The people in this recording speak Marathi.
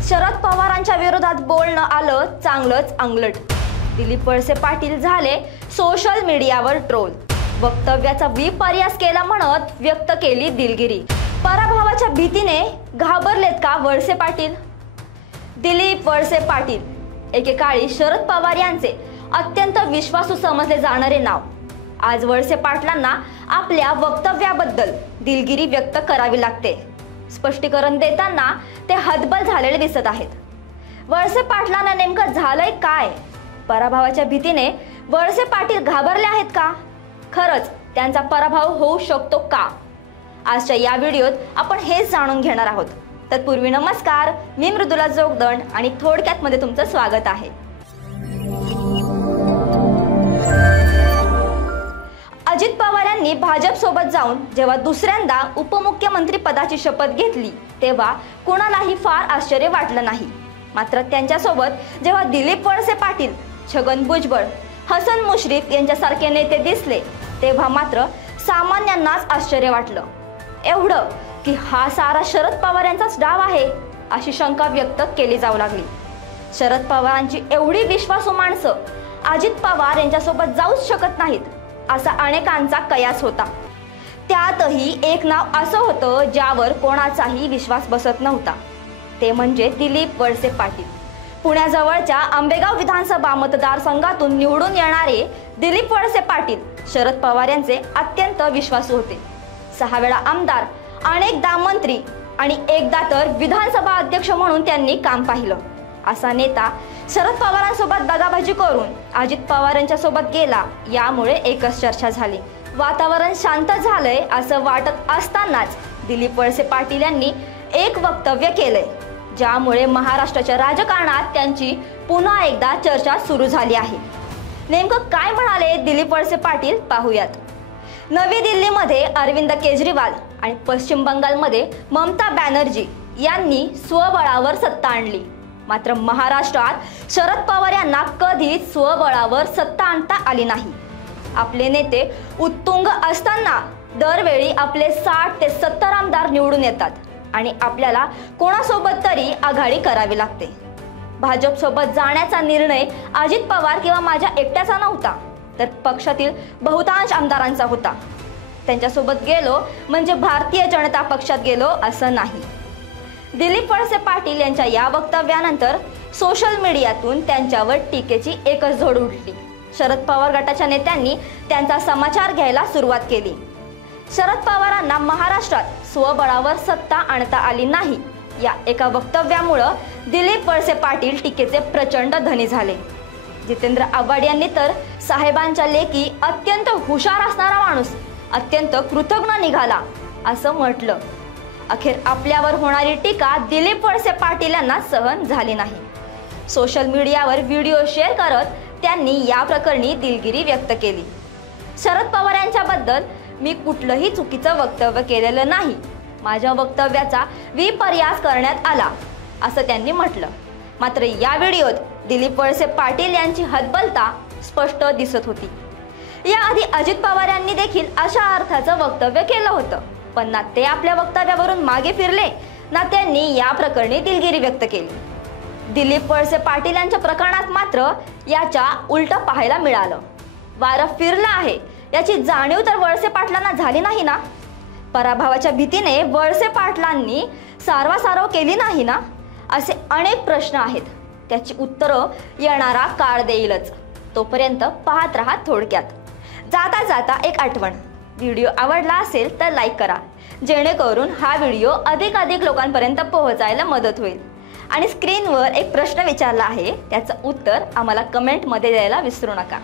शरद पवारांच्या विरोधात बोलणं आलं चांगलंच अंगलट। दिलीप वळसे पाटील झाले सोशल मीडियावर ट्रोल। वक्तव्याचा विपर्यास केला म्हणत व्यक्त केली दिलगिरी। पराभवाच्या भीतीने घाबरलेत का वळसे पाटील? दिलीप वळसे पाटील एकेकाळी शरद पवार यांचे अत्यंत विश्वासू समजले जाणारे नाव। आज वळसे पाटलांना आपल्या वक्तव्याबद्दल दिलगिरी व्यक्त करावी लागते। स्पष्टीकरण देताना ते हतबल झालेले दिसत आहेत। वळसे पाटलांना नेमकं झालंय काय? पराभवाच्या भीतीने वळसे पाटील घाबरले आहेत का? खरंच त्यांचा पराभव होऊ शकतो का? आजच्या या व्हिडिओत आपण हेच जाणून घेणार आहोत। तत्पूर्वी नमस्कार, मी मृदुला जोगदंड आणि थोडक्यात मध्ये तुमचं स्वागत आहे। अजित पवार यांनी भाजप सोबत जाऊन जेव्हा दुसऱ्यांदा उपमुख्यमंत्री पदाची शपथ घेतली तेव्हा कोणालाही फार आश्चर्य वाटलं नाही। मात्र त्यांच्यासोबत जेव्हा दिलीप वळसे पाटील, छगन भुजबळ, हसन मुश्रीफ यांच्यासारखे नेते दिसले तेव्हा मात्र सामान्यांनाच आश्चर्य वाटलं। एवढं की हा सारा शरद पवार यांचाच डाव आहे अशी शंका व्यक्त केली जाऊ लागली। शरद पवारांची एवढी विश्वासू माणसं अजित पवार यांच्यासोबत जाऊच शकत नाहीत असा अनेकांचा कयास होता। त्यातही एक नाव असं होतं ज्यावर कोणाचाही विश्वास बसत नव्हता, ते म्हणजे दिलीप वळसे पाटील। पुण्याजवळच्या आंबेगाव विधानसभा मतदारसंघातून निवडून येणारे दिलीप वळसे पाटील शरद पवार यांचे अत्यंत विश्वासू होते। 6 वेळा आमदार, अनेकदा मंत्री आणि एकदा तर विधानसभा अध्यक्ष म्हणून त्यांनी काम पाहिलं। असा नेता शरद पवारांसोबत दगाबाजी करून अजित पवार यांच्यासोबत गेला, यामुळे एकच चर्चा झाली। वातावरण शांत झालंय असं वाटत असतानाच दिलीप वळसे पाटील यांनी एक वक्तव्य केलंय ज्यामुळे महाराष्ट्राच्या राजकारणात त्यांची पुन्हा एकदा चर्चा सुरू झाली आहे। नेमकं काय म्हणाले दिलीप वळसे पाटील पाहूयात। नवी दिल्लीमध्ये अरविंद केजरीवाल आणि पश्चिम बंगालमध्ये ममता बॅनर्जी यांनी स्वबळावर सत्ता आणली, मात्र महाराष्ट्रात शरद पवार यांना कधीच स्वबळावर सत्ता आणता आली नाही। आपले नेते उत्तुंग असताना दरवेळी आपले 60 ते 70 आमदार निवडून येतात आणि आपल्याला कोणासोबत तरी आघाडी करावी लागते। भाजप सोबत जाण्याचा निर्णय अजित पवार किंवा माझ्या एकट्याचा नव्हता, तर पक्षातील बहुतांश आमदारांचा होता। त्यांच्यासोबत गेलो म्हणजे भारतीय जनता पक्षात गेलो असं नाही। दिलीप वळसे पाटील यांच्या या वक्तव्यानंतर सोशल मीडियातून त्यांच्यावर टीकेची एकच झोड उठली। शरद पवार गटाच्या नेत्यांनी त्यांचा समाचार घ्यायला सुरुवात केली। शरद पवारांना महाराष्ट्रात स्वबळावर सत्ता आणता आली नाही या एका वक्तव्यामुळे दिलीप वळसे पाटील टीकेचे प्रचंड धनी झाले। जितेंद्र आव्हाड यांनी तर साहेबांच्या लेकी अत्यंत हुशार असणारा माणूस अत्यंत कृतज्ञ निघाला असं म्हटलं। अखेर आपल्यावर होणारी टीका दिलीप वळसे पाटील यांना सहन झाली नाही। सोशल मीडियावर व्हिडिओ शेअर करत त्यांनी या प्रकरणी दिलगिरी व्यक्त केली। शरद पवार यांच्याबद्दल मी कुठलंही चुकीचं वक्तव्य केलेलं नाही, माझ्या वक्तव्याचा विपर्यास करण्यात आला असं त्यांनी म्हटलं। मात्र या व्हिडिओत दिलीप वळसे पाटील यांची हतबलता स्पष्ट दिसत होती। याआधी अजित पवार यांनी देखील अशा अर्थाचं वक्तव्य केलं होतं, पण ना ते आपल्या वक्तव्यावरून मागे फिरले ना त्यांनी या प्रकरणी दिलगिरी व्यक्त केली। दिलीप वळसे पाटील यांच्या प्रकरणात मात्र याच्या उलट पाहायला मिळालं। वारं फिरलं आहे याची जाणीव तर वळसे पाटलांना झाली नाही ना? पराभवाच्या भीतीने वळसे पाटलांनी सारवासारव केली नाही ना? असे अनेक प्रश्न आहेत, त्याची उत्तरं येणारा काळ देईलच। तोपर्यंत पाहत रहा थोडक्यात। जाता जाता एक आठवण, व्हिडिओ आवडला असेल तर लाईक करा, जेणेकरून हा व्हिडिओ अधिकाधिक लोकांपर्यंत पोहोचायला मदत होईल। आणि स्क्रीनवर एक प्रश्न विचारला आहे, त्याचं उत्तर आम्हाला कमेंटमध्ये द्यायला विसरू नका।